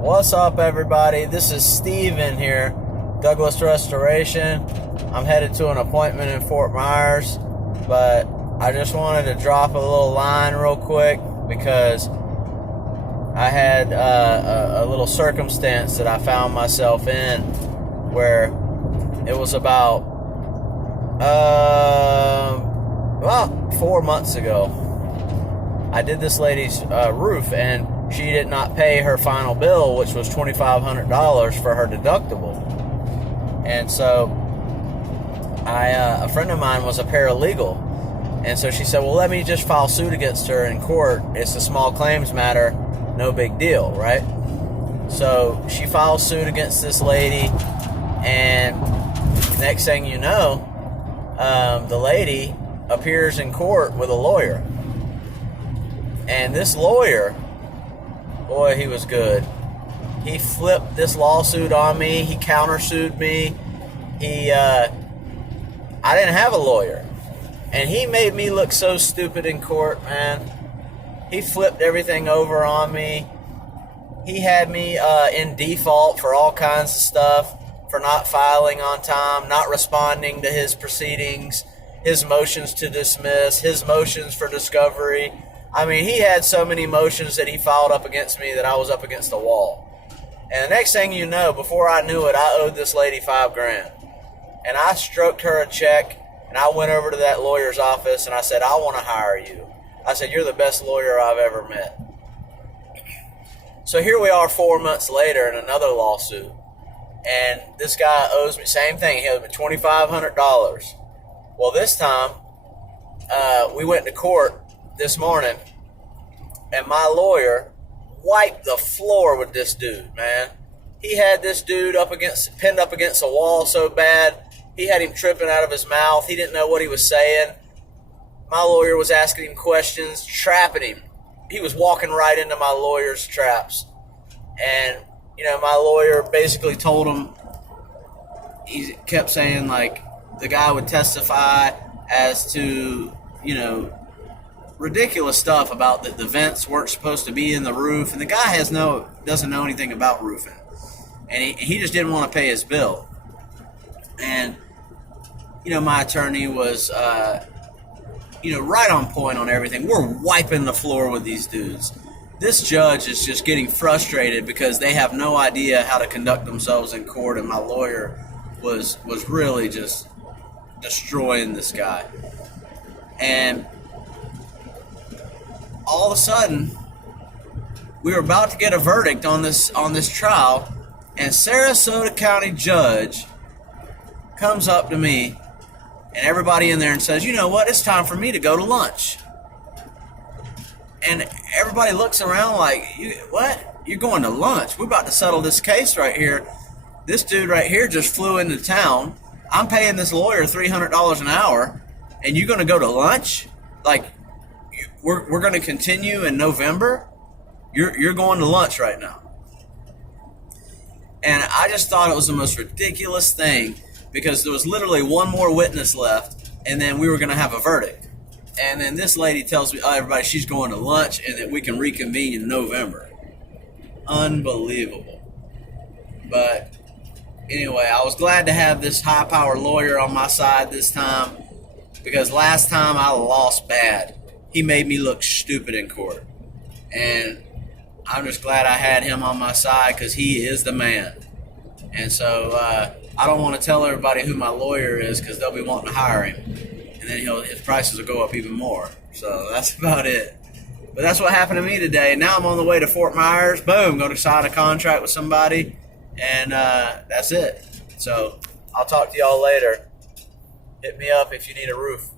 What's up, everybody? This is Steven here, Douglas Restoration. I'm headed to an appointment in Fort Myers, but I just wanted to drop a little line real quick because I had a little circumstance that I found myself in where it was about 4 months ago. I did this lady's roof, and she did not pay her final bill, which was $2,500 for her deductible. And so a friend of mine was a paralegal, and so she said, well, let me just file suit against her in court. It's a small claims matter, no big deal, right? So she files suit against this lady, and next thing you know, the lady appears in court with a lawyer. And this lawyer, boy, he was good. He flipped this lawsuit on me. He countersued me. I didn't have a lawyer. And he made me look so stupid in court, man. He flipped everything over on me. He had me in default for all kinds of stuff, for not filing on time, not responding to his proceedings, his motions to dismiss, his motions for discovery. I mean, he had so many motions that he filed up against me that I was up against the wall. And the next thing you know, before I knew it, I owed this lady $5,000. And I stroked her a check, and I went over to that lawyer's office, and I said, I want to hire you. I said, you're the best lawyer I've ever met. So here we are 4 months later in another lawsuit. And this guy owes me, same thing, he owes me $2,500. Well, this time, we went to court this morning, and my lawyer wiped the floor with this dude, man. He had this dude pinned up against a wall so bad, he had him tripping out of his mouth. He didn't know what he was saying. My lawyer was asking him questions, trapping him. He was walking right into my lawyer's traps. And, my lawyer basically told him, he kept saying, like, the guy would testify as to, ridiculous stuff about that the vents weren't supposed to be in the roof, and the guy doesn't know anything about roofing, and he just didn't want to pay his bill. And my attorney was right on point on everything. We're wiping the floor with these dudes. This judge is just getting frustrated because they have no idea how to conduct themselves in court, and my lawyer was really just destroying this guy. And all of a sudden, we were about to get a verdict on this trial, and Sarasota County judge comes up to me and everybody in there and says, you know what, it's time for me to go to lunch. And everybody looks around like, what? You're going to lunch? We're about to settle this case right here. This dude right here just flew into town. I'm paying this lawyer $300 an hour, and you're going to go to lunch? Like, we're going to continue in November? You're going to lunch right now. And I just thought it was the most ridiculous thing, because there was literally one more witness left, and then we were going to have a verdict. And then this lady tells me, everybody, she's going to lunch and that we can reconvene in November. Unbelievable. But anyway, I was glad to have this high-powered lawyer on my side this time, because last time I lost bad. He made me look stupid in court. And I'm just glad I had him on my side, because he is the man. And so I don't want to tell everybody who my lawyer is, because they'll be wanting to hire him. And then his prices will go up even more. So that's about it. But that's what happened to me today. Now I'm on the way to Fort Myers. Boom, going to sign a contract with somebody. And that's it. So I'll talk to y'all later. Hit me up if you need a roof.